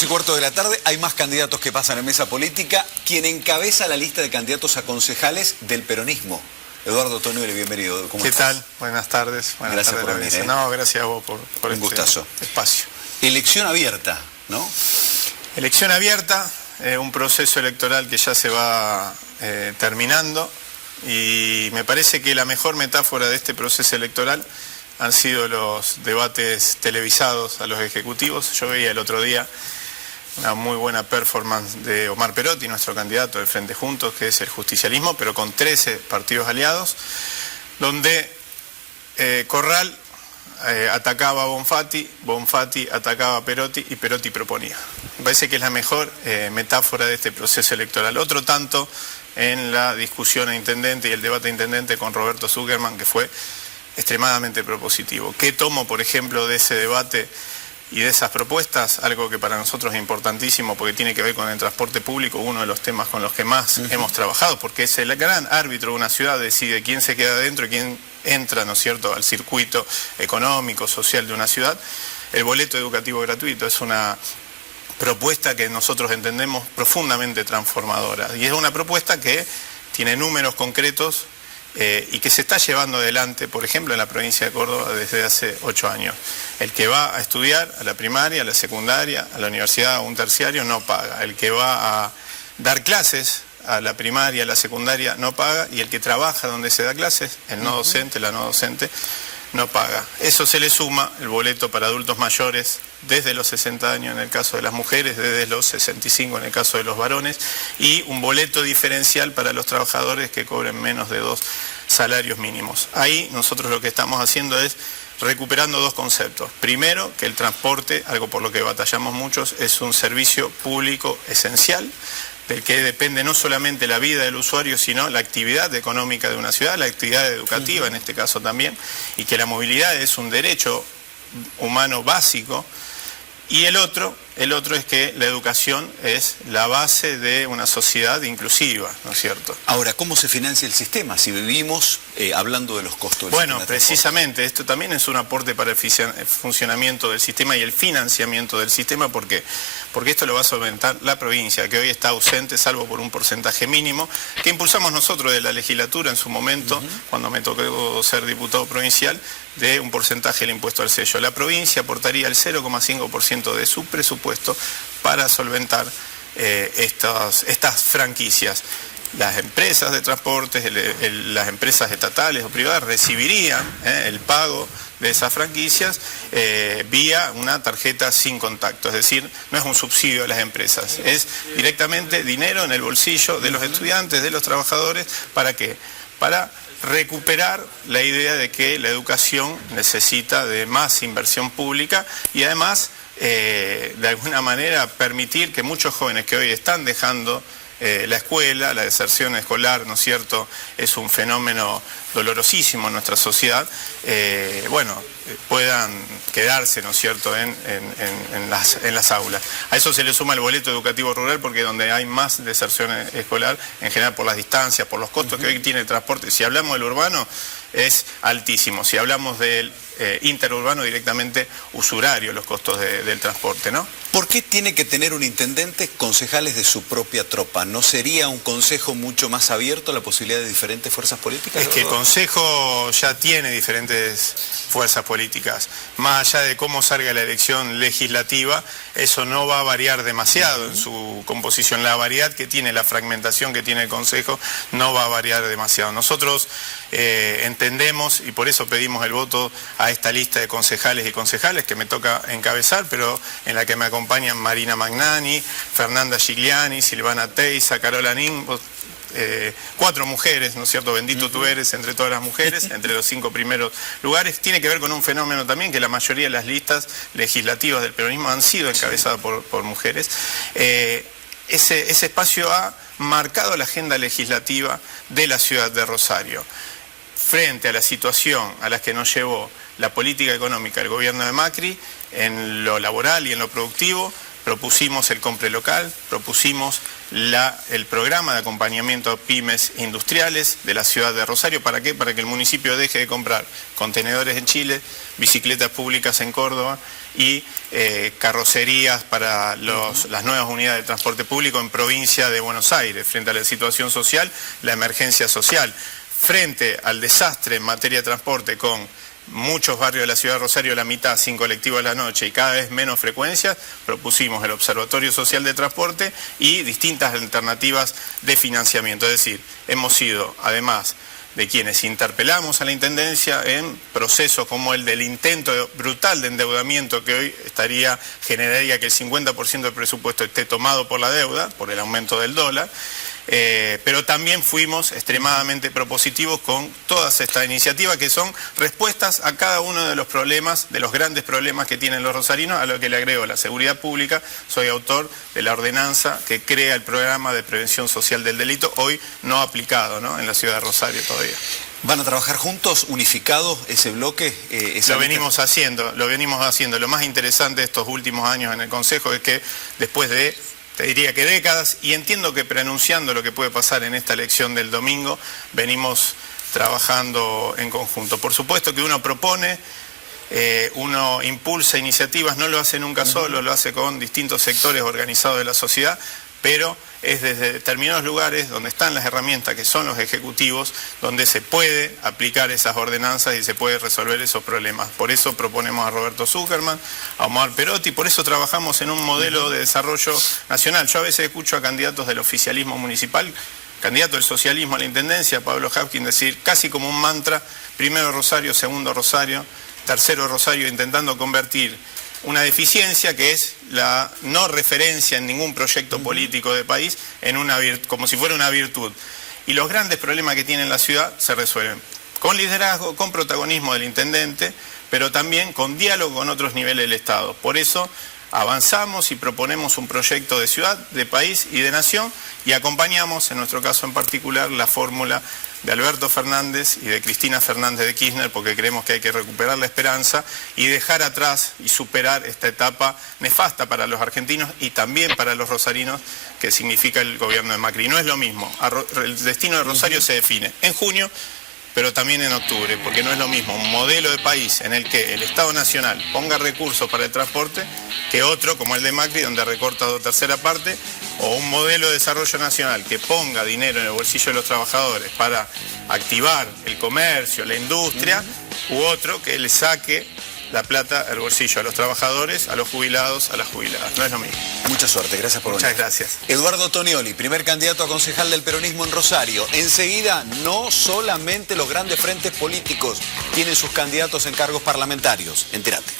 2:15 de la tarde, hay más candidatos que pasan en mesa política. Quien encabeza la lista de candidatos a concejales del peronismo. Eduardo Tonelli, bienvenido. ¿Cómo estás? ¿Qué tal? Buenas tardes. Gracias por venir. No, gracias a vos por un gustazo. Espacio. Elección abierta, ¿no? Elección abierta, un proceso electoral que ya se va terminando, y me parece que la mejor metáfora de este proceso electoral han sido los debates televisados a los ejecutivos. Yo veía el otro día una muy buena performance de Omar Perotti, nuestro candidato del Frente Juntos, que es el justicialismo, pero con 13 partidos aliados, donde Corral atacaba a Bonfatti, Bonfatti atacaba a Perotti y Perotti proponía. Me parece que es la mejor metáfora de este proceso electoral. Otro tanto en la discusión a intendente y el debate a intendente con Roberto Zuckerman, que fue extremadamente propositivo. ¿Qué tomo, por ejemplo, de ese debate y de esas propuestas? Algo que para nosotros es importantísimo porque tiene que ver con el transporte público, uno de los temas con los que más hemos trabajado, porque es el gran árbitro de una ciudad, decide quién se queda dentro y quién entra, ¿no es cierto?, al circuito económico, social de una ciudad. El boleto educativo gratuito es una propuesta que nosotros entendemos profundamente transformadora, y es una propuesta que tiene números concretos y que se está llevando adelante, por ejemplo, en la provincia de Córdoba desde hace 8 años. El que va a estudiar a la primaria, a la secundaria, a la universidad, a un terciario, no paga. El que va a dar clases a la primaria, a la secundaria, no paga. Y el que trabaja donde se da clases, el no docente, la no docente, no paga. Eso se le suma el boleto para adultos mayores desde los 60 años en el caso de las mujeres, desde los 65 en el caso de los varones, y un boleto diferencial para los trabajadores que cobren menos de 2 salarios mínimos. Ahí nosotros lo que estamos haciendo es recuperando 2 conceptos. Primero, que el transporte, algo por lo que batallamos muchos, es un servicio público esencial, del que depende no solamente la vida del usuario, sino la actividad económica de una ciudad, la actividad educativa en este caso también, y que la movilidad es un derecho humano básico. Y el otro es que la educación es la base de una sociedad inclusiva, ¿no es cierto? Ahora, ¿cómo se financia el sistema si vivimos hablando de los costos del Bueno, sistema? precisamente, esto también es un aporte para el funcionamiento del sistema y el financiamiento del sistema, porque esto lo va a solventar la provincia, que hoy está ausente, salvo por un porcentaje mínimo, que impulsamos nosotros de la legislatura en su momento, cuando me tocó ser diputado provincial, de un porcentaje del impuesto al sello. La provincia aportaría el 0,5% de su presupuesto para solventar estas franquicias. Las empresas de transportes, las empresas estatales o privadas recibirían el pago de esas franquicias vía una tarjeta sin contacto, es decir, no es un subsidio a las empresas, es directamente dinero en el bolsillo de los estudiantes, de los trabajadores. ¿Para qué? Para recuperar la idea de que la educación necesita de más inversión pública y además de alguna manera permitir que muchos jóvenes que hoy están dejando la escuela, la deserción escolar, ¿no es cierto?, es un fenómeno dolorosísimo en nuestra sociedad, puedan quedarse, ¿no es cierto?, en las aulas. A eso se le suma el boleto educativo rural, porque donde hay más deserción escolar, en general por las distancias, por los costos que hoy tiene el transporte. Si hablamos del urbano, es altísimo. Si hablamos del interurbano, directamente usurario los costos del transporte, ¿no? ¿Por qué tiene que tener un intendente concejales de su propia tropa? ¿No sería un consejo mucho más abierto a la posibilidad de diferentes fuerzas políticas? Es que el consejo ya tiene diferentes fuerzas políticas. Más allá de cómo salga la elección legislativa, eso no va a variar demasiado en su composición. La variedad que tiene, la fragmentación que tiene el consejo, no va a variar demasiado. Nosotros entendemos, y por eso pedimos el voto a esta lista de concejales y concejales que me toca encabezar, pero en la que me acompañan Marina Magnani, Fernanda Gigliani, Silvana Teiza, Carola Nin, 4 mujeres, ¿no es cierto? Bendito tú eres entre todas las mujeres, entre los 5 primeros lugares. Tiene que ver con un fenómeno también, que la mayoría de las listas legislativas del peronismo han sido encabezadas por mujeres. Ese espacio ha marcado la agenda legislativa de la ciudad de Rosario. Frente a la situación a la que nos llevó la política económica del gobierno de Macri, en lo laboral y en lo productivo, propusimos el compre local, propusimos el programa de acompañamiento a pymes industriales de la ciudad de Rosario. ¿Para qué? Para que el municipio deje de comprar contenedores en Chile, bicicletas públicas en Córdoba y carrocerías para las nuevas unidades de transporte público en provincia de Buenos Aires, frente a la situación social, la emergencia social. Frente al desastre en materia de transporte, con muchos barrios de la ciudad de Rosario, la mitad sin colectivo a la noche y cada vez menos frecuencias, propusimos el Observatorio Social de Transporte y distintas alternativas de financiamiento. Es decir, hemos sido, además de quienes interpelamos a la Intendencia en procesos como el del intento brutal de endeudamiento que hoy generaría que el 50% del presupuesto esté tomado por la deuda, por el aumento del dólar. Pero también fuimos extremadamente propositivos con todas estas iniciativas que son respuestas a cada uno de los problemas, de los grandes problemas que tienen los rosarinos, a lo que le agrego la seguridad pública. Soy autor de la ordenanza que crea el programa de prevención social del delito, hoy no aplicado, ¿no?, en la ciudad de Rosario todavía. ¿Van a trabajar juntos, unificado ese bloque? Lo venimos haciendo. Lo más interesante de estos últimos años en el Consejo es que después de, te diría que décadas, y entiendo que preanunciando lo que puede pasar en esta elección del domingo, venimos trabajando en conjunto. Por supuesto que uno propone, uno impulsa iniciativas, no lo hace nunca solo, lo hace con distintos sectores organizados de la sociedad, pero es desde determinados lugares donde están las herramientas que son los ejecutivos, donde se puede aplicar esas ordenanzas y se puede resolver esos problemas. Por eso proponemos a Roberto Zuckerman, a Omar Perotti, por eso trabajamos en un modelo de desarrollo nacional. Yo a veces escucho a candidatos del oficialismo municipal, candidato del socialismo a la Intendencia, Pablo Hapkin, decir casi como un mantra, primero Rosario, segundo Rosario, tercero Rosario, intentando convertir una deficiencia que es la no referencia en ningún proyecto político de país como si fuera una virtud. Y los grandes problemas que tiene la ciudad se resuelven con liderazgo, con protagonismo del intendente, pero también con diálogo con otros niveles del Estado. Por eso avanzamos y proponemos un proyecto de ciudad, de país y de nación, y acompañamos, en nuestro caso en particular, la fórmula de Alberto Fernández y de Cristina Fernández de Kirchner, porque creemos que hay que recuperar la esperanza y dejar atrás y superar esta etapa nefasta para los argentinos y también para los rosarinos que significa el gobierno de Macri. No es lo mismo, el destino de Rosario se define en junio, pero también en octubre, porque no es lo mismo un modelo de país en el que el Estado Nacional ponga recursos para el transporte que otro, como el de Macri, donde recorta 2/3 parte, o un modelo de desarrollo nacional que ponga dinero en el bolsillo de los trabajadores para activar el comercio, la industria, u otro que le saque la plata al bolsillo a los trabajadores, a los jubilados, a las jubiladas. No es lo mismo. Mucha suerte, gracias por venir. Muchas gracias. Eduardo Tonioli, primer candidato a concejal del peronismo en Rosario. Enseguida, no solamente los grandes frentes políticos tienen sus candidatos en cargos parlamentarios. Entérate.